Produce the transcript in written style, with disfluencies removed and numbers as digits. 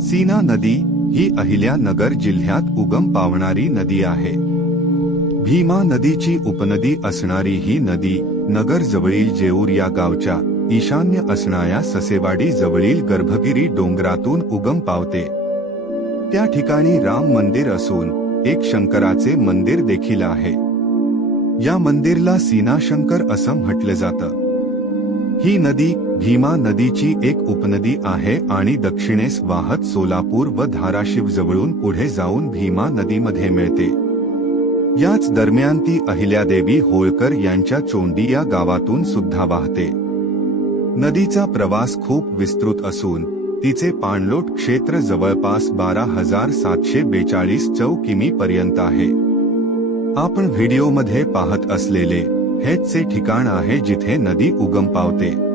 सीना नदी ही अहिल्यानगर जिल्ह्यात उगम पावणारी नदी आहे। भीमा नदीची उपनदी असणारी ही नदी नगर जवळील जेऊर या गावच्या ईशान्य असणाऱ्या ससेवाडी जवळील गर्भगिरी डोंगरातून उगम पावते। त्या ठिकाणी राम मंदिर असून एक शंकराचे मंदिर देखील आहे। या मंदिरला सीना शंकर असं म्हटलं जातं। ही नदी भीमा नदीची एक उपनदी आहे आणि दक्षिणेस वाहत सोलापूर व धाराशिव जवळून पुढे जाऊन भीमा नदीमध्ये मिळते। याच दरम्यान ती अहिल्यादेवी होळकर यांच्या चोंडी या गावातून सुद्धा वाहते। नदीचा प्रवास खूप विस्तृत असून तिचे पाणलोट क्षेत्र जवळपास 12,742 किमी पर्यंत आहे। आपण व्हिडिओमध्ये पाहत असलेले हेच ठिकाण आहे जिथे नदी उगम पावते।